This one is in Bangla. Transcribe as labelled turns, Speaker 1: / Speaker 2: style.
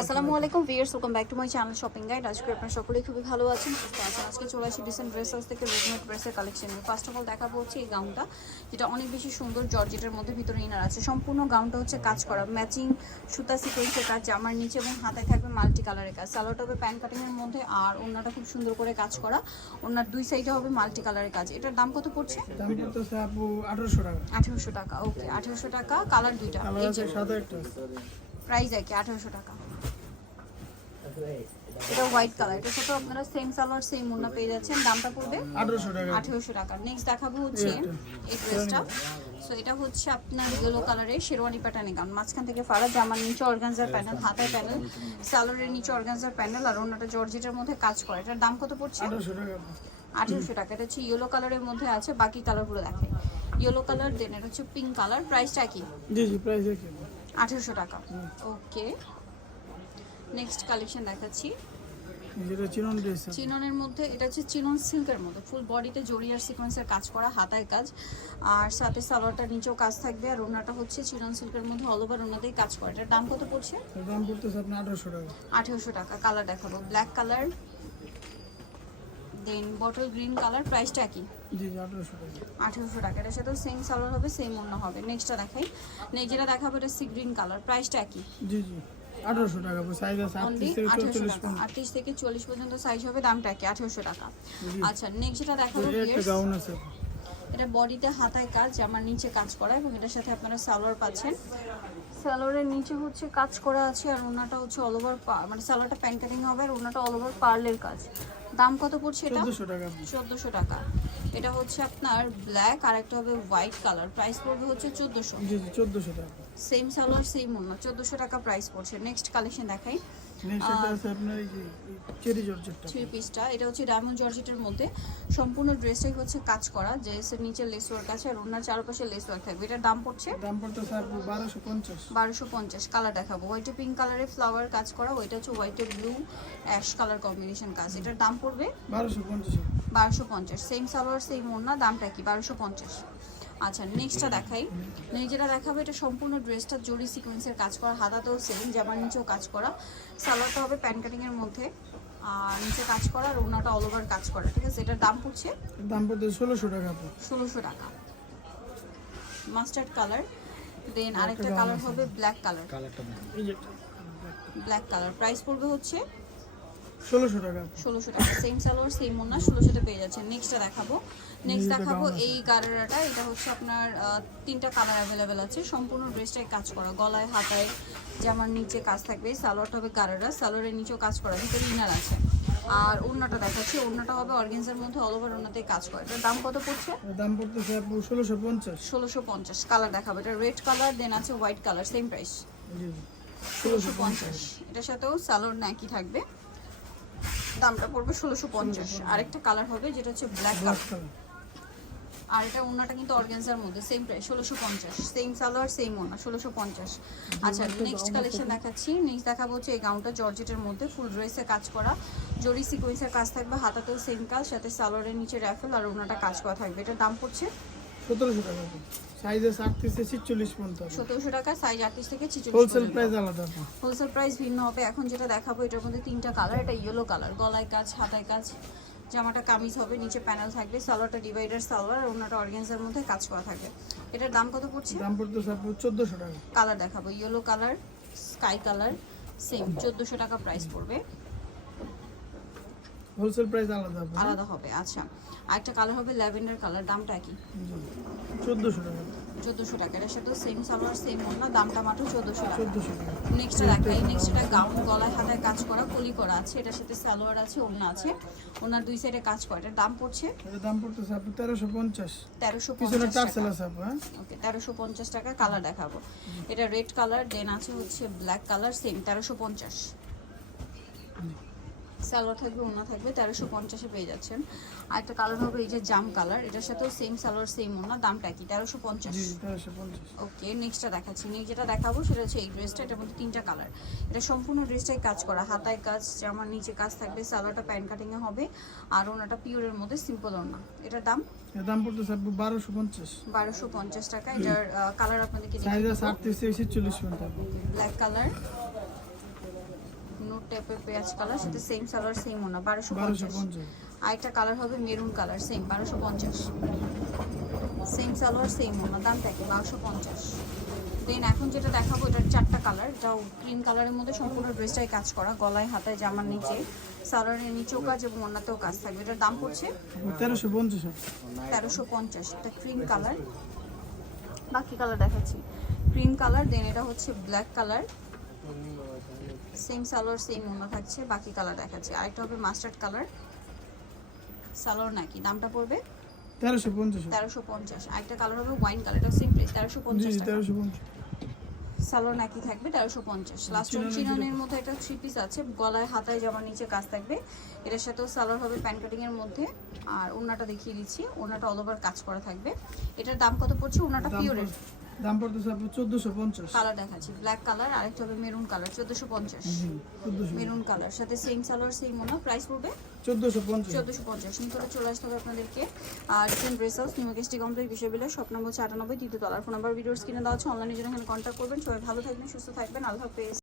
Speaker 1: আসসালামু আলাইকুম viewers welcome back to my channel shopping guide আজকে আপনারা সকলেই খুবই ভালো আছেন সুস্থ আছেন। আজকে চলে আসি ডিসেন্ট ড্রেস হাউস থেকে রেডিমেড ড্রেসের কালেকশন ফার্স্ট অফ অল দেখাবো হচ্ছে এই গাউনটা যেটা অনেক বেশি সুন্দর জর্জেটের মধ্যে ভিতরে ইনার আছে। সম্পূর্ণ গাউনটা হচ্ছে কাজ করা ম্যাচিং সুতা সিকোয়েন্সের কাজ জামার নিচে এবং হাতায় থাকবে মাল্টি কালারের কাজ। সালোয়ারটা হবে প্যান্ট কাটিংয়ের মধ্যে আর ওনাটা খুব সুন্দর করে কাজ করা। ওনার দুই সাইডে হবে মাল্টি কালারের কাজ। এটার দাম কত পড়ছে?
Speaker 2: আঠারোশো টাকা।
Speaker 1: আঠেরোশো টাকা ওকে আঠেরোশো টাকা কালার দুইটা। প্রাইস একই আঠেরোশো টাকা। এটা হোয়াইট কালার এটা সাথে আপনারা সেম সালোয়ার সেম মুন্না পেয়ে যাচ্ছেন। দামটা পড়বে
Speaker 2: আঠারোশো টাকা।
Speaker 1: আঠেরোশো টাকা। নেক্সট দেখাবো হচ্ছে এই ড্রেসটা সো এটা হচ্ছে আপনার ইয়েলো কালারের শেরওয়ানি প্যাটার্নে গান মাঝখান থেকে ফাড়া জামার নিচে অর্গানজার প্যানেল হাতায় প্যানেল সালোয়ারের নিচে অর্গানজার প্যানেল আর অন্যটা জর্জেটের মধ্যে কাজ করে। এটার দাম কত পড়ছে?
Speaker 2: আঠারোশো টাকা। আপু।
Speaker 1: আঠেরোশো টাকা। এটা হচ্ছে ইয়েলো কালারের মধ্যে আছে বাকি কালারগুলো দেখে। ইয়েলো কালার দেন এটা হচ্ছে পিঙ্ক কালার প্রাইসটা কি
Speaker 2: জি জি প্রাইস একই।
Speaker 1: আঠেরোশো টাকা। ওকে নেক্সট কালেকশন দেখাচ্ছি।
Speaker 2: যেটা চিনন ড্রেস
Speaker 1: চিননের মধ্যে এটা হচ্ছে চিনন সিল্কের মধ্যে। ফুল বডিতে জড়ি আর সিকোয়েন্সের কাজ করা হাতায় কাজ। আর সাথে সালোয়ারটা নিচেও কাজ থাকবে। আর ওনাটা হচ্ছে চিনন সিল্কের মধ্যে অল ওভার ওনাতেই কাজ করা। এটার দাম কত পড়ছে?
Speaker 2: দাম পড়তেছে আপনার আঠারোশো টাকা।
Speaker 1: আঠেরোশো টাকা। কালার দেখাবো। Black colour then bottle green colour প্রাইসটা কি
Speaker 2: আঠেরোশো টাকা।
Speaker 1: এটার সাথেও সেম সালোয়ার হবে সেম অন্য হবে। নেক্সটটা দেখাই। নেক্সট যেটা দেখাবো এটা সি গ্রিন কালার প্রাইসটা কি
Speaker 2: জি জি। আঠারোশো টাকা সাইজ আছে আটত্রিশ থেকে
Speaker 1: চল্লিশ পর্যন্ত। সাইজ হবে দামটা কি? আঠেরোশো টাকা। আচ্ছা নেক্সট যেটা দেখাবো
Speaker 2: গাউন আছে।
Speaker 1: এটা বডিতে হাতায় কাজ আমার নিচে কাজ করা এবং এটার সাথে আপনারা সালোয়ার পাচ্ছেন। সালোয়ারের নিচে হচ্ছে কাজ করা আছে আর ওনাটা হচ্ছে অল ওভার মানে সালোয়ারটা প্যান্ট কাটিং হবে আর ওনাটা অল ওভার পার্লের কাজ। দাম কত পড়ছে এটা?
Speaker 2: চোদ্দোশো টাকা।
Speaker 1: চোদ্দোশো টাকা। এটা হচ্ছে আপনার ব্ল্যাক আর একটা হবে হোয়াইট কালার প্রাইস পড়বে হচ্ছে চোদ্দোশো।
Speaker 2: জি জি চোদ্দোশো টাকা।
Speaker 1: সেম সালোয়ার সেম অন্য চোদ্দোশো টাকা প্রাইস পড়ছে। নেক্সট কালেকশন দেখাই। থ্রি পিসটা এটা হচ্ছে ডায়মন্ড জর্জেটের মধ্যে। সম্পূর্ণ ড্রেসটাই হচ্ছে কাজ করা ড্রেসের নিচে লেস ওয়ার্ক আছে আর ওনার চারপাশে লেস ওয়ার্ক থাকবে। এটার দাম পড়ছে?
Speaker 2: দাম বারোশো পঞ্চাশ।
Speaker 1: বারোশো পঞ্চাশ কালার দেখাবো। হোয়াইটে পিঙ্ক কালারে ফ্লাওয়ার কাজ করা ওইটা হচ্ছে হোয়াইটে ব্লু অ্যাশ কালার কম্বিনেশন কাজ। এটার দাম পড়বে?
Speaker 2: বারোশো পঞ্চাশ।
Speaker 1: বারোশো পঞ্চাশ। সেম সালোয়ার সেম ওড়না দামটা কি? বারোশো পঞ্চাশ। আচ্ছা নেক্সটটা দেখাই। নেক্সট যেটা দেখাবো এটা সম্পূর্ণ ড্রেসটা জরি সিকোয়েন্সের কাজ করা হাতাতেও সেম জামার নিচেও কাজ করা। সালোয়ারটা হবে প্যান্ট কাটিংয়ের মধ্যে আর নিচে কাজ করা আর ওনাটা অল ওভার কাজ করা ঠিক আছে? এটার দাম পড়ছে
Speaker 2: দাম পড়তেছে ষোলোশো টাকা
Speaker 1: ষোলোশো টাকা। মাস্টার্ড কালার দেন আরেকটা কালার হবে black colour black colour price পড়বে হচ্ছে
Speaker 2: ষোলোশো টাকা।
Speaker 1: ষোলোশো টাকা। সেম সালোয়ার সেম ওনা পেয়ে যাচ্ছেন। নেক্সটটা দেখাবো। নেক্সট দেখাবো এই গারারাটা এটা হচ্ছে আপনার তিনটা কালার অ্যাভেলেবেল আছে। সম্পূর্ণ ড্রেসটাই কাজ করা। গলায় হাতায় জামার নিচে কাজ থাকবে। সালোয়ারটা হবে গারারা সালোয়ারের নিচেও কাজ করা। ভিতরে ইনার আছে। আর ওড়নাটা দেখাচ্ছি। ওড়নাটা হবে অর্গেন্সের মধ্যে অল ওভার ওড়নাতেই কাজ করে। এটার দাম কত পড়ছে?
Speaker 2: দাম পড়তেছে ষোলোশো পঞ্চাশ।
Speaker 1: ষোলোশো পঞ্চাশ। কালার দেখাবো। এটা রেড কালার দেন আছে হোয়াইট কালার সেম প্রাইস ষোলোশো পঞ্চাশ। এটার সাথেও সালোয়ার নাকি থাকবে। দামটা পড়বে ষোলোশো পঞ্চাশ। আরেকটা কালার হবে যেটা হচ্ছে ব্ল্যাক কালার আর এটা ওনাটা কিন্তু অর্গানজার মধ্যে সেম প্রাইস ষোলোশো পঞ্চাশ। সেম সালোয়ার সেম ওনা ষোলোশো পঞ্চাশ। আচ্ছা নেক্সট কালেকশন দেখাচ্ছি। নেক্সট দেখাবো হচ্ছে এই গাউনটা জর্জেটের মধ্যে ফুল ড্রেসে কাজ করা। জরি সিকোয়েন্সের কাজ থাকবে হাতাতেও সেম কাজ সাথে সালোয়ারের নিচে র্যাফেল আর ওনাটা কাজ করা থাকবে। এটার দাম পড়ছে
Speaker 2: সতেরোশো টাকা সাইজ আছে আটত্রিশ থেকে ছিচল্লিশ পর্যন্ত
Speaker 1: সতেরোশো টাকা সাইজ আটত্রিশ থেকে ছিচল্লিশ
Speaker 2: হোলসেল প্রাইস আলাদা
Speaker 1: হোলসেল প্রাইস ভিন্ন হবে। এখন যেটা দেখাবো এটার মধ্যে তিনটা কালার এটা ইয়েলো কালার গলায় কাজ হাতায় কাজ। জামাটা কামিজ হবে নিচে প্যানেল থাকবে। সালোয়ারটা ডিভাইডার সালোয়ার আর ওনাটা অর্গেন্সের মধ্যে কাজ করা থাকবে। এটার দাম কত পড়ছে?
Speaker 2: দাম পড়তেছে আপু চোদ্দোশো টাকা।
Speaker 1: কালার দেখাবো। Yellow colour sky colour same চোদ্দোশো টাকা প্রাইস পড়বে।
Speaker 2: হোলসেল প্রাইস আলাদা আপু
Speaker 1: আলাদা হবে আচ্ছা। আরেকটা কালার হবে ল্যাভেন্ডার কালার দামটা কি?
Speaker 2: চোদ্দোশো টাকা।
Speaker 1: চোদ্দোশো টাকা এটার সাথে সেম সালোয়ার সেম ওনা দামটা মাত্র চোদ্দোশো টাকা।
Speaker 2: চোদ্দোশো টাকা।
Speaker 1: নেক্সট দেখাই নেক্সট এটা গাউন গলায় হাতায় কাজ করা কলি করা আছে এটার সাথে সালোয়ার আছে ওড়না আছে। ওনার দুই সাইডে কাজ করা এটার দাম পড়ছে?
Speaker 2: এটার দাম পড়তেছে আপু তেরোশো পঞ্চাশ।
Speaker 1: তেরোশো
Speaker 2: পিছনে টার্সেল
Speaker 1: টাকা
Speaker 2: আছে আপু হ্যাঁ?
Speaker 1: ওকে তেরোশো পঞ্চাশ টাকা কালার দেখাবো। এটা রেড কালার দেন আছে হচ্ছে ব্ল্যাক কালার সেম তেরোশো পঞ্চাশ। সালোয়ার থাকবে ওনা থাকবে তেরোশো পঞ্চাশে পেয়ে যাচ্ছেন। আর একটা কালার হবে এই যে জাম কালার এটার সাথেও সেম সালোয়ার সেম ওনা দামটা কি তেরোশো পঞ্চাশ। ওকে নেক্সটটা দেখাচ্ছি। নেক্সট যেটা দেখাবো সেটা হচ্ছে এই ড্রেসটা এটার মধ্যে তিনটা কালার এটা সম্পূর্ণ ড্রেসটাই কাজ করা হাতায় কাজ জামার নিচে কাজ থাকবে সালোয়ারটা প্যান্ট কাটিংয়ে হবে আর ওনাটা পিওরের মধ্যে সিম্পল ওনা এটার দাম?
Speaker 2: দাম পড়তেছে বারোশো পঞ্চাশ।
Speaker 1: বারোশো পঞ্চাশ টাকা। এটার কালার আপনাদেরকে
Speaker 2: সাইজ আটত্রিশ আপু
Speaker 1: ব্ল্যাক কালার টাইপের পেঁয়াজ কালার সাথে সেম সালোয়ার সেম ওনা বারোশো পঞ্চাশ।
Speaker 2: পঞ্চাশ।
Speaker 1: আরেকটা কালার হবে মেরুন কালার সেম বারোশো পঞ্চাশ। সেম সালোয়ার সেম ওনা দাম থাকে বারোশো পঞ্চাশ। দেন এখন যেটা দেখাবো এটার চারটা কালার এটাও গ্রিন কালারের মধ্যে সম্পূর্ণ ড্রেসটাই কাজ করা গলায় হাতায় জামার নিচে সালোয়ারের নিচেও কাজ এবং অন্যতেও কাজ থাকবে। এটার দাম পড়ছে?
Speaker 2: তেরোশো পঞ্চাশ।
Speaker 1: তেরোশো পঞ্চাশ এটা ক্রিম কালার বাকি কালার দেখাচ্ছি। ক্রিম কালার দেন এটা হচ্ছে black colour same salwar same অন্য থাকছে বাকি কালার দেখাচ্ছি। আরেকটা হবে মাস্টার্ড কালার সালোয়ার নাকি দামটা পড়বে?
Speaker 2: তেরোশো পঞ্চাশ।
Speaker 1: তেরোশো পঞ্চাশ। আরেকটা কালার হবে ওয়াইন কালার এটা সিম্পলি তেরোশো পঞ্চাশ
Speaker 2: তেরোশো পঞ্চাশ।
Speaker 1: সালোয়ার নাকি থাকবে? তেরোশো পঞ্চাশ। লাস্ট
Speaker 2: চিননের
Speaker 1: মধ্যে একটা থ্রি পিস আছে। গলায় হাতায় জামার নিচে কাজ থাকবে। এটার সাথেও সালোয়ার হবে প্যান কাটিং এর মধ্যে। আর ওনাটা দেখিয়ে দিচ্ছি। ওনাটা অল ওভার কাজ করা থাকবে। এটার দাম কত পড়ছে? ওনাটা পিওরের
Speaker 2: দাম পড়তেছে আপনার চোদ্দোশো পঞ্চাশ।
Speaker 1: কালার দেখাচ্ছি। ব্ল্যাক কালার আরেকটা হবে মেরুন কালার চোদ্দোশো পঞ্চাশ।
Speaker 2: জি চোদ্দোশো
Speaker 1: মেরুন কালার সাথে সেম সালোয়ার সেম ওনা প্রাইস পড়বে
Speaker 2: চোদ্দোশো পঞ্চাশ।
Speaker 1: চোদ্দোশো পঞ্চাশ। নিতরে চলে আসতে হবে আপনাদেরকে। আর dress house complex shop number দ্বিতীয় তলার ফোন নাম্বার ভিডিওস কিনে দেওয়া আছে। অনলাইনে জন্য এখানে কন্ট্যাক্ট করবেন। সবাই ভালো থাকবেন সুস্থ থাকবেন। আল্লাহ হাফেজ।